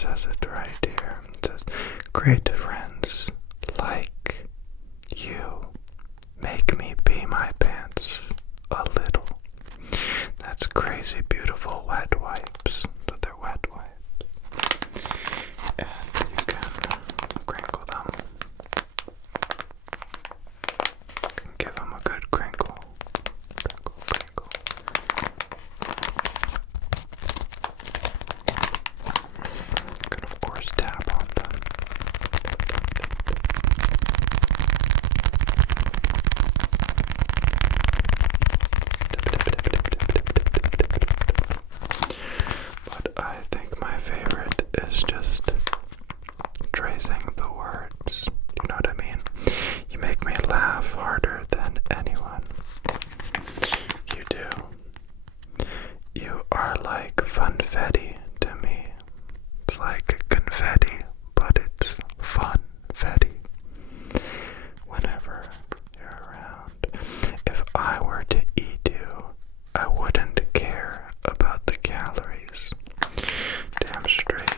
says it right here. It says, great friends like you make me pee my pants a little. That's crazy beautiful wet wipes. So they're wet wipes. And you can crinkle them. You can give them a good crinkle. Crinkle, crinkle. You can of course tap on them. But I think my favorite is just tracing the words. You know what I mean? You make me laugh harder than anyone. You do. You are like funfetti to me. It's like confetti, but it's funfetti. Whenever you're around, if I were to eat you, I wouldn't care about the calories. Damn straight.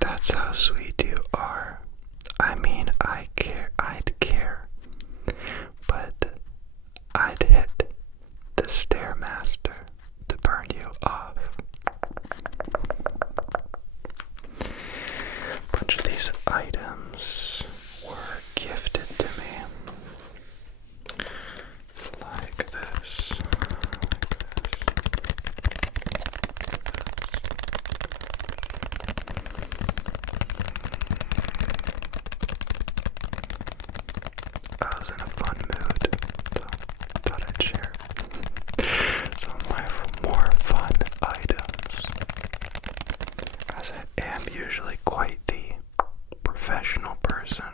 That's how sweet you are. I mean, I'd care, but I'd hit the Stairmaster to burn you off. A bunch of these items were gifted to me. Like this. I was in a fun mood, so thought I'd share some of my more fun items, as I am usually quite the professional person.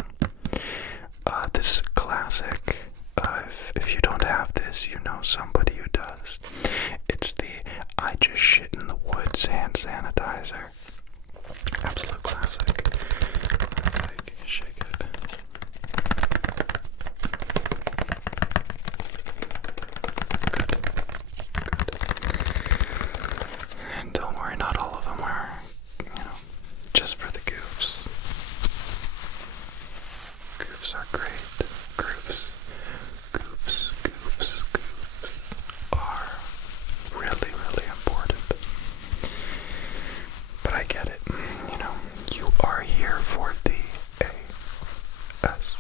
This is a classic. If you don't have this, you know somebody who does. It's the I just shit in the woods hand sanitizer. Absolute classic. Like, shake it. Good. And don't worry, not all of them are, just for the goofs. Goofs are great. Goofs are really, really important. But I get it. You are here for the ASMR.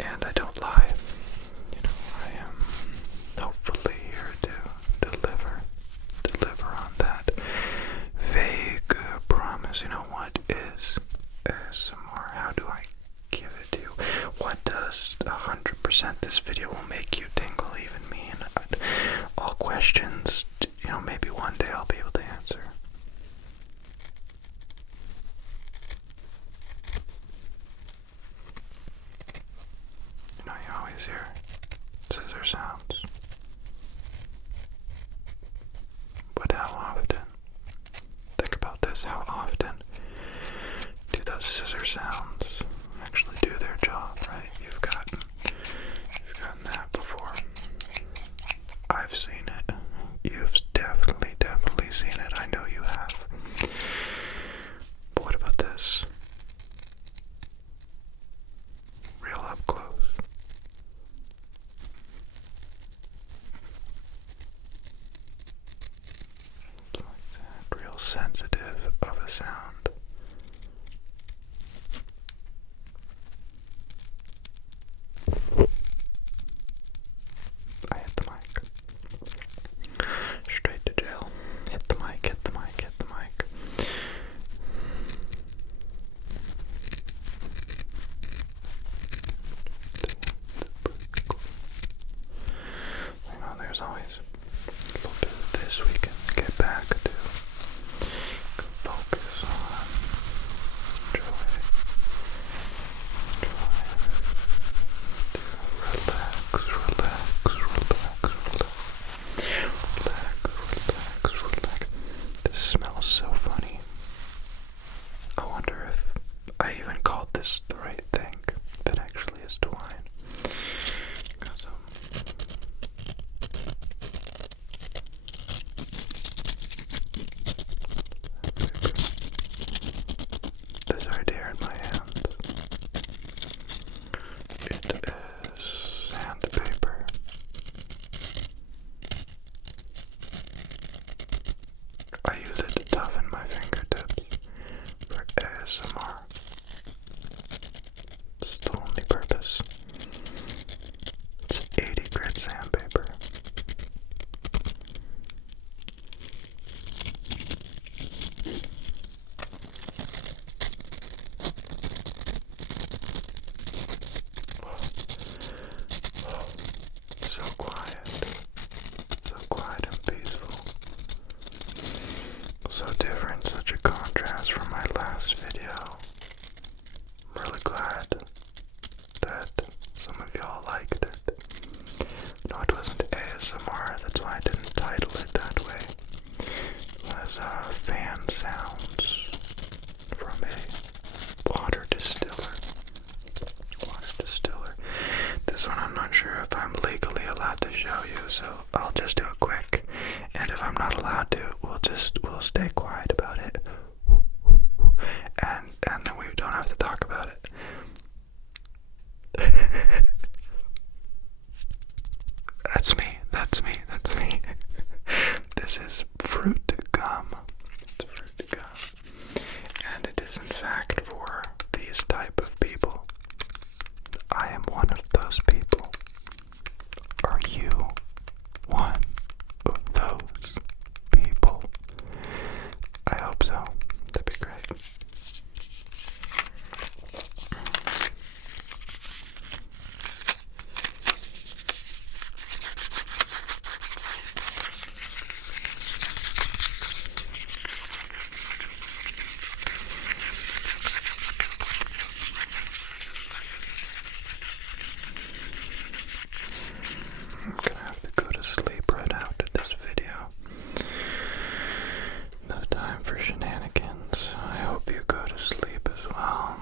And I don't lie. I am hopefully here to deliver on that vague promise. What is ASMR? How do I give it to you? What does 100% this video will make you tingle even mean? All questions, maybe one day I'll be able to answer. You always hear scissor sounds. But how often? Think about this. How often do those scissor sounds actually do their job, right? You've gotten that before. I've seen it. You've definitely seen it. I know you have. But what about this? Real up close. Like that. Real sensitive of a sound. I hit the mic. Straight to jail. Hit the mic, hit the mic, hit the mic. There's always a little bit of this we can get back to. Focus on legally allowed to show you, so I'll just do it quick. And if I'm not allowed to, we'll stay quiet about it. And then we don't have to talk about it. That's me. This is fruit gum. It's fruit gum. And it is in fact for these type of people. I am one of those people. Are you one of those people? I hope so. That'd be great. I'm gonna have to go to sleep right after this video. No time for shenanigans. I hope you go to sleep as well.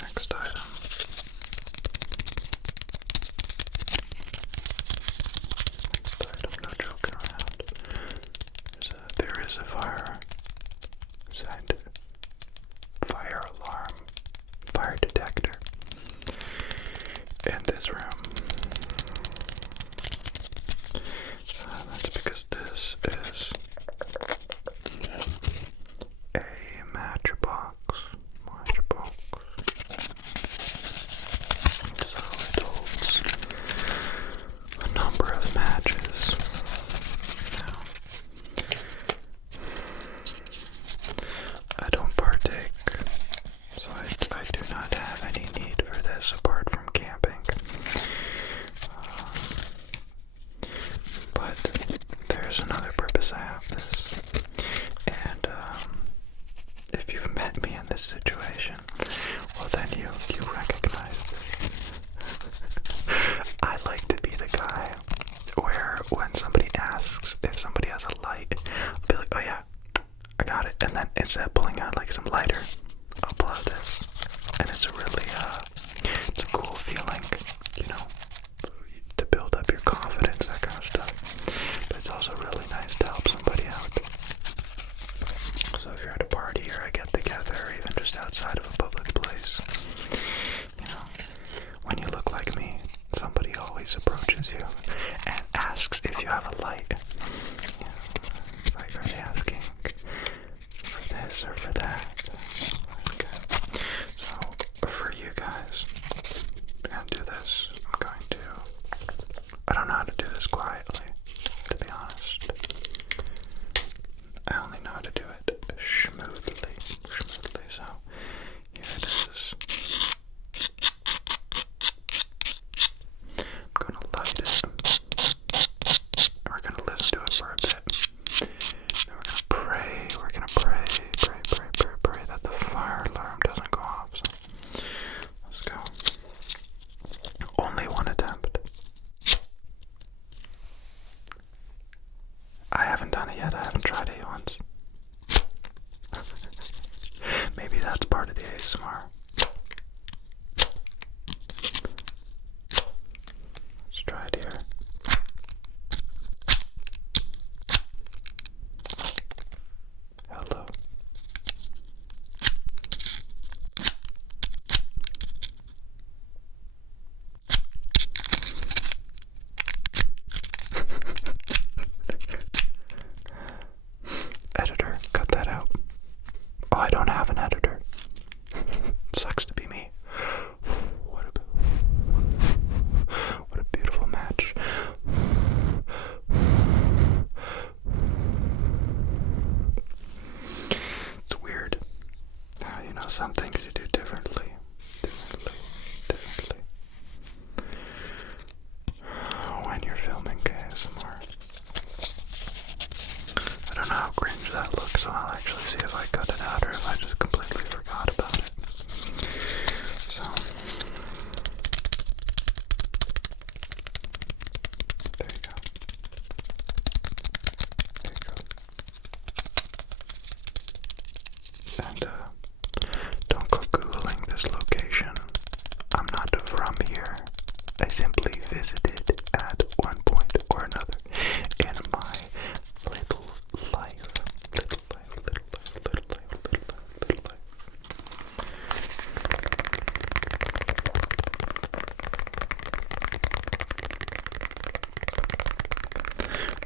Next item. Next item, no joking around. There is a fire alarm, fire detector in this room. That's because this is a matchbox. So it holds a number of matches. Now, I don't partake, so I do not have any need for this apart from camping. But there's another purpose I have this. And if you've met me in this situation, well then you recognize this. I like to be the guy where when somebody asks if somebody has a light, I'll be like, oh yeah, I got it. And then instead of pulling out like some lighter, I'll pull out this. And it's a really, it's a cool feeling, you know, to build up your confidence, that kind of stuff. But it's also really nice to help somebody out. So if you're at a party or a get-together, or even just outside of a public place, you know, when you look like me, somebody always approaches you and asks if you have a light. You know, like, are they asking for this or for that? Okay. So, for you guys, I'm going to do this. I don't know how to do this quietly, to be honest. I only know how to do it smoothly. So, here it is. I'm gonna light it. And we're gonna listen to it for a bit. Then we're gonna pray. We're gonna pray that the fire alarm doesn't go off. So, let's go. Only one attempt. I haven't done it yet. I haven't tried it once. Maybe that's part of the ASMR. Let's try it here. Hello. Editor, cut that out. Oh, I don't have an editor. visited at one point or another in my little life. Little life, little life, little life, little life, little life.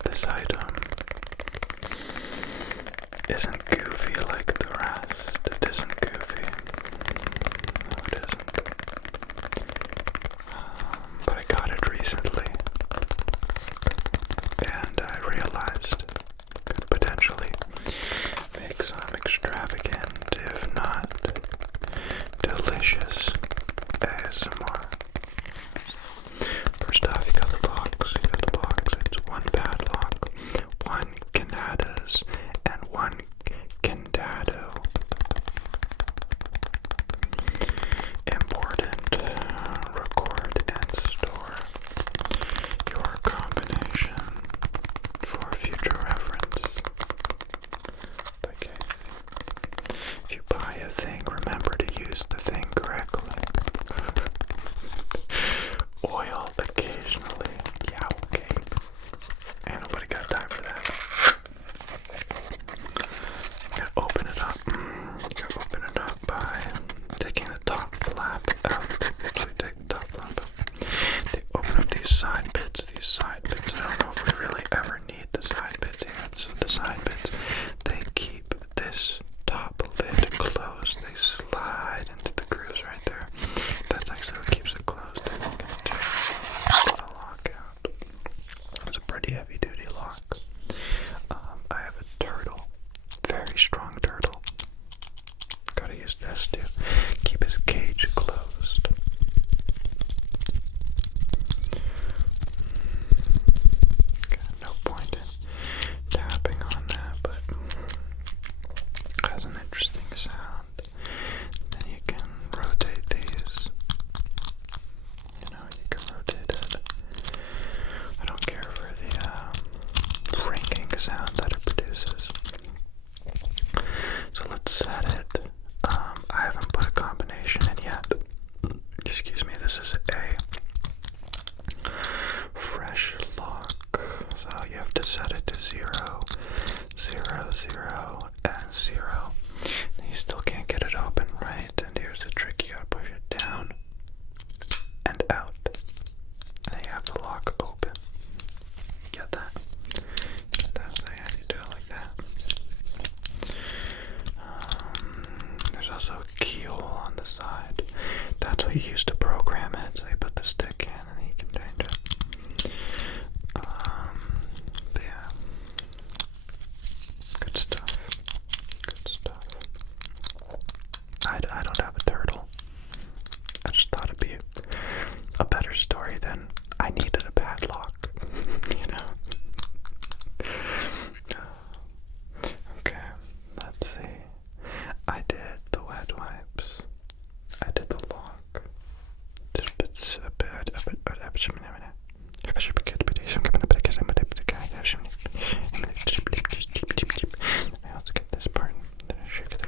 This item isn't goofy like the rest. It isn't goofy. No, it isn't. But I got it recently, and I realized it could potentially make some extravagant, if not delicious, ASMR. First off, you got the box. It's one padlock, one Canadas, and one Candado. Important, record and store your combination for future reference. Okay. If you buy a thing, remember to use the thing correctly. Oil occasionally. Yeah, okay. Ain't nobody got time for that. You gotta open it up. You gotta open it up by taking the top flap out. So you take the top flap out. They open up these side bits. I don't know if we really ever need the side bits here. So the side bits, they keep this top lid closed. They slide into the grooves right there. That's actually what keeps it closed. I think it's just a lock out. It's a pretty heavy duty lock. I have a turtle. Very strong turtle. Gotta use this to keep his cage closed. Okay, no point in tapping on that, but it has an interesting sound. Then you can rotate these. You can rotate it. I don't care for the ringing sound that it produces. So let's set it. I haven't put a combination in yet. Excuse me, this is a fresh lock. So you have to set it to 0, 0, 0, and 0. And you still can't get it open right. And here's the trick, you gotta push it down and out. And then you have the lock open. Get that? Get that? So yeah, you do it like that. There's also a keyhole on the side. That's what you use to program it. So you put the stick in and then you can change it. But yeah. Good stuff. Good stuff. I don't have a turtle. I just thought it'd be a better story than I needed a padlock. Okay, let's see. I did the wet wipes. I did the lock. I also get this part. Then I shake it.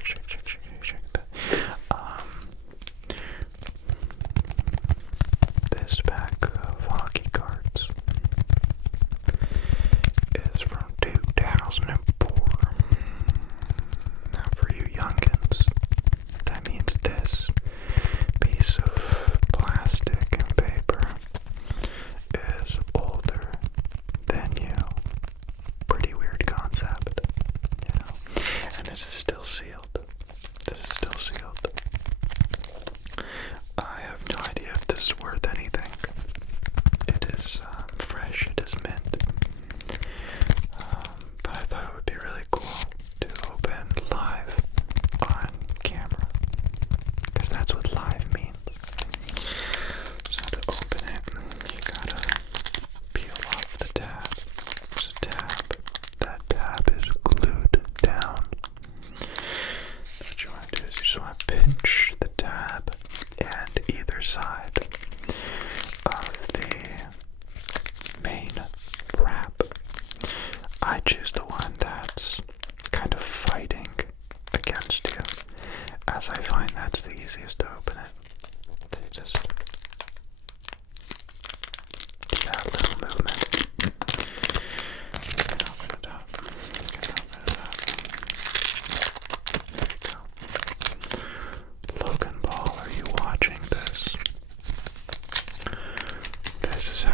This pack of hockey cards is from 2004. Now for you youngins, that means this piece of plastic and paper is older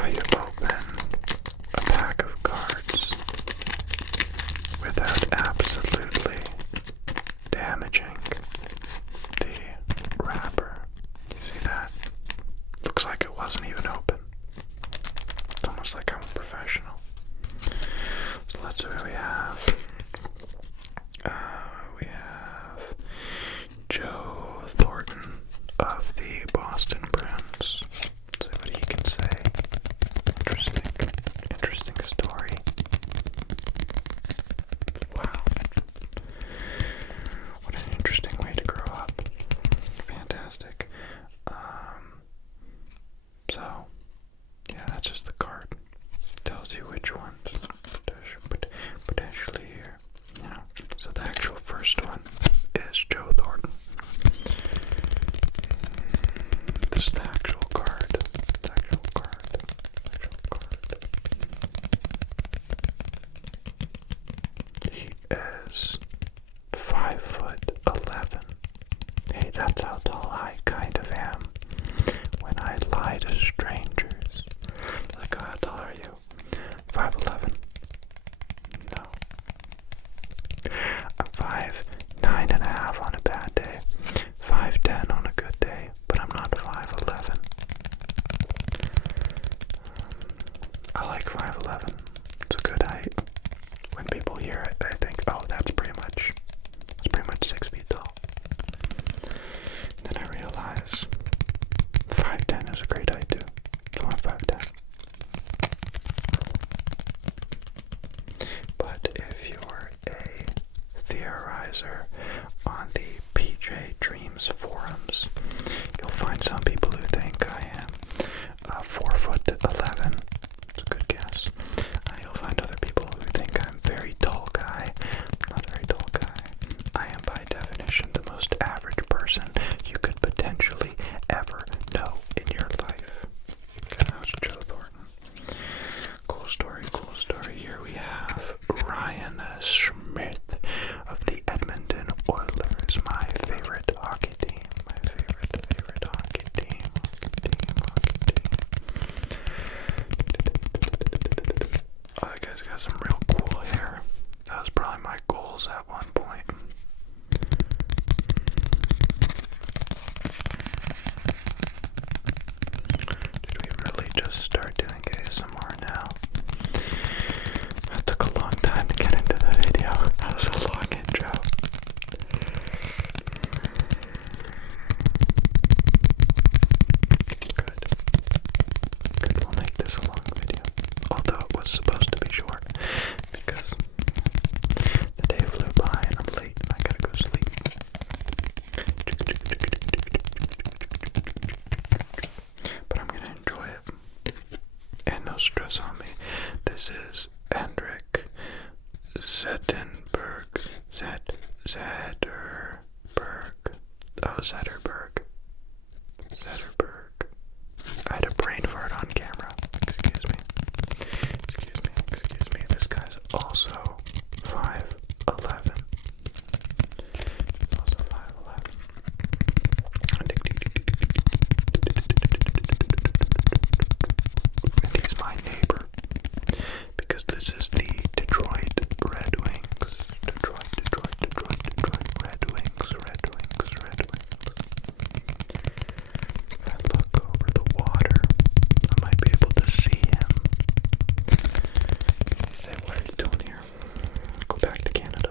how you open a pack of cards without absolutely damaging the wrapper. You see that? Looks like it wasn't even open. It's almost like I'm a professional. So let's see what we have. We have Joe Thornton of the Boston Bruins. Let's see what he can say. Interesting story. Wow. What an interesting way to grow up. Fantastic. So, yeah, that's just the card. Tells you which ones potentially here. You know. So the actual first one is Joe Thornton. This is the actual card. He is 5'11". Hey, that's how tall I kind of am. When I lie to strangers, like, oh, how tall are you? 5'11". No. I'm 5'9.5" on a bad day, 5'10" on a good day, but I'm not 5'11". I like 5'11". It's a good height. When people hear it, they think, oh, that's pretty much 6 feet tall. Then I realize 5'10" is a great height too. So I'm 5'10". But if you're a theorizer on the PJ Dreams forums, you'll find some people who think I am 4'11". It's a good guess. You'll find other people who think I'm a very tall guy. I'm not a very tall guy. I am by definition the most average person you could potentially ever know in your life. Okay, that was Joe Thornton. Cool story. Here we have Ryan Smith of the Edmonton Oilers, my favorite hockey team. My favorite hockey team. Oh, that guy's got some real cool hair. That was probably my goals at one point. Did we really just start doing ASMR now? That took a long time to get into the video. That was a long intro. Good, we'll make this a long video. Although it was supposed to be short, because the day flew by and I'm late and I gotta go sleep. But I'm gonna enjoy it. And no stress on me. This is Hendrik Zetterberg. Zetterberg. I had a brain fart on camera. Excuse me. This guy's also 5'11". And he's my neighbor. Because this is the Detroit Red Wings. Detroit Red Wings. If I look over the water, I might be able to see him. Say, what are you doing here? Go back to Canada.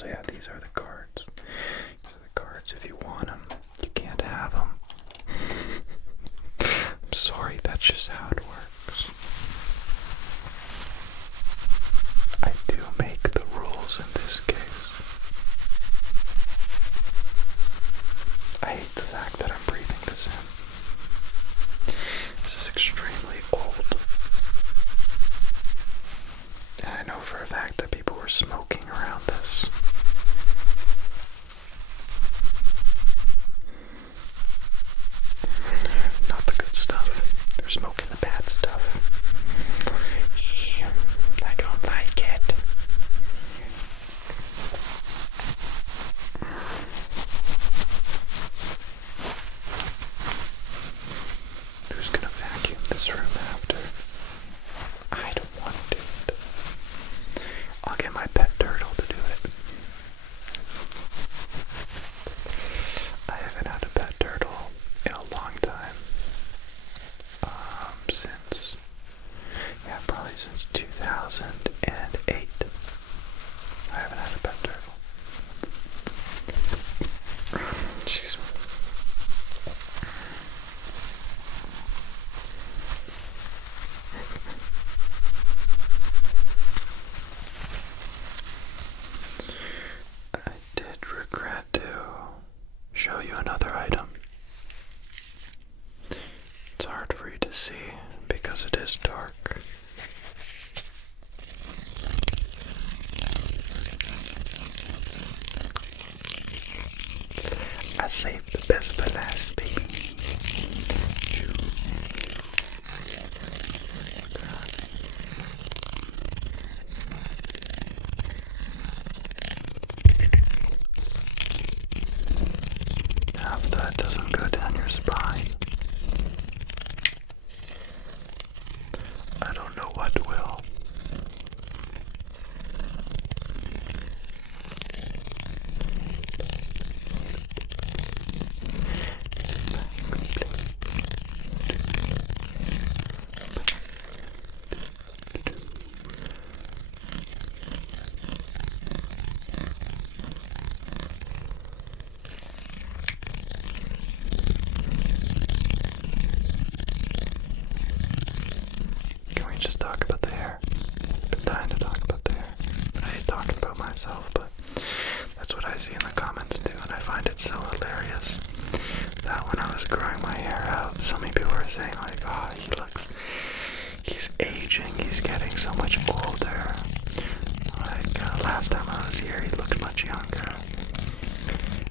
so yeah, these are the cards. These are the cards. If you want them, you can't have them. I'm sorry, that's just how it works. I do make the rules in this case. I hate the fact that I'm breathing this in. This is extremely old. And I know for a fact that people were smoking around this. Not the good stuff. They're smoking the bad stuff. I don't like it. Who's gonna vacuum this room after? I don't want to do it. I'll get my pet turtle to do it. I haven't had a pet turtle in a long time. Probably since 2008. I haven't had a pet turtle. Excuse me. I did regret to show you another item. It's hard for you to see because it is dark. I saved the best for last, baby. Now if that doesn't go down your spine, I don't know what will. Just talk about the hair. Been dying to talk about the hair. I hate talking about myself, but that's what I see in the comments too, and I find it so hilarious that when I was growing my hair out, so many people were saying like, oh, he's aging, he's getting so much older. Like, last time I was here, he looked much younger.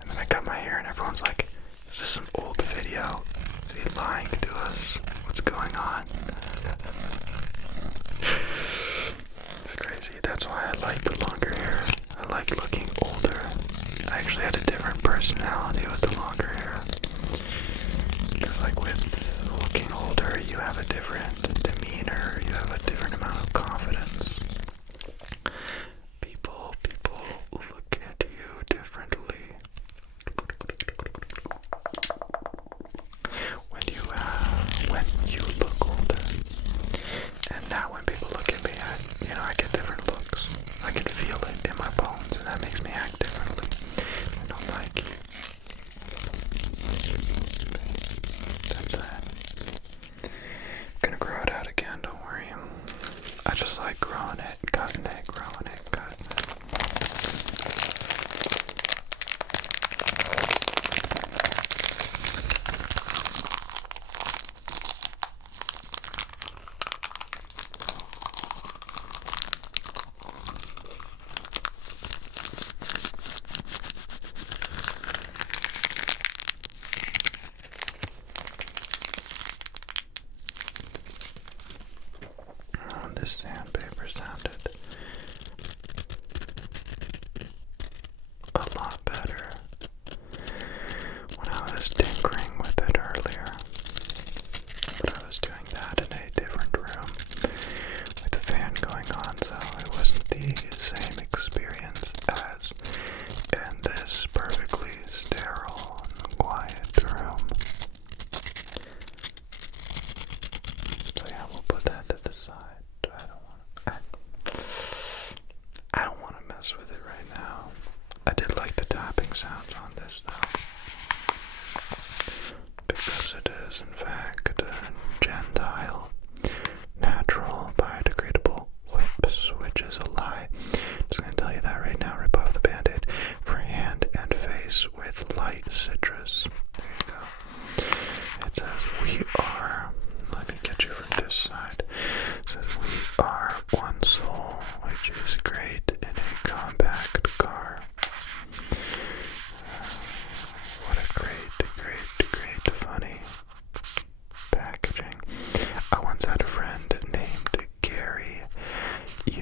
And then I cut my hair and everyone's like, is this an old video? Is he lying to us? What's going on? It's crazy. That's why I like the longer hair. I like looking older. I actually had a different personality with the longer hair. Because like with looking older, you have a different demeanor. You have a different amount of confidence. People look at you differently. When you look older. And now when people look at me, I get different looks. I can feel it in my bones, and that makes me act differently. I don't like it. That's that. I'm gonna grow it out again, don't worry. I just like growing it, cutting it, growing it, cutting it. This sandpaper sounded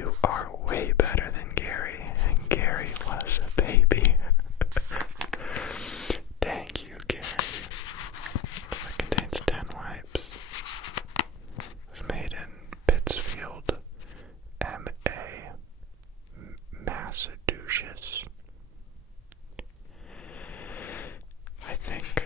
You are way better than Gary, and Gary was a baby. Thank you, Gary. It contains 10 wipes. It was made in Pittsfield, MA, Massachusetts. I think.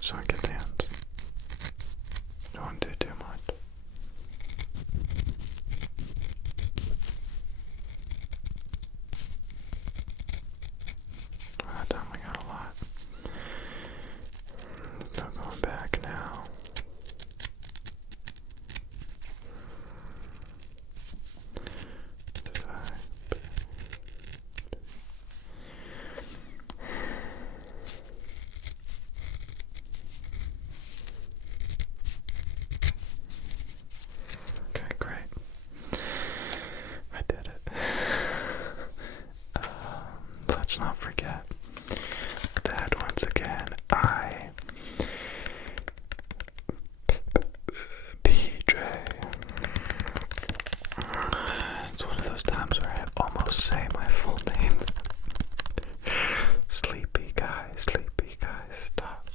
So I get the ends. Don't do too much. That time we got a lot. There's no going back now. Let's not forget that once again PJ. It's one of those times where I almost say my full name. Sleepy guy, stop.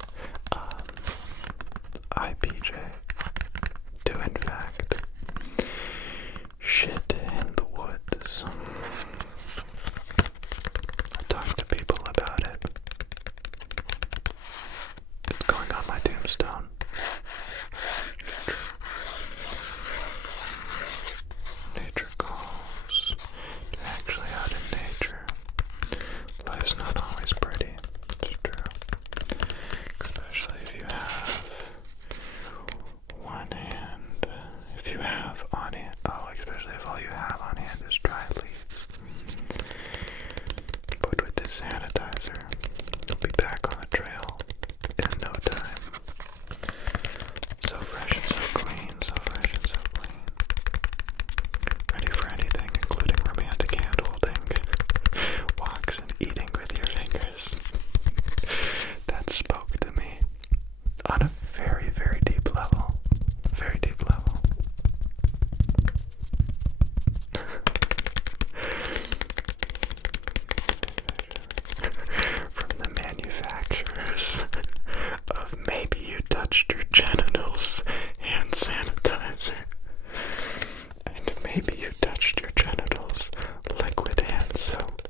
I PJ do in fact shit in the woods. Talk to people about it. It's going on my tombstone. Nature calls. You're actually out in nature. Life's not always pretty. It's true. Especially if you have one hand. If you have on hand. Oh, especially if all you have on hand is dry leaves. But with this sanitizer, you'll be back on the trail in no time. So fresh and so clean, so fresh and so clean. Ready for anything, including romantic hand holding, walks and eating with your fingers. That spoke to me on a very, very deep level. Very deep level. From the manufacturers of Maybe You Touched Your Genitals hand sanitizer and Maybe You Touched Your Genitals liquid hand soap.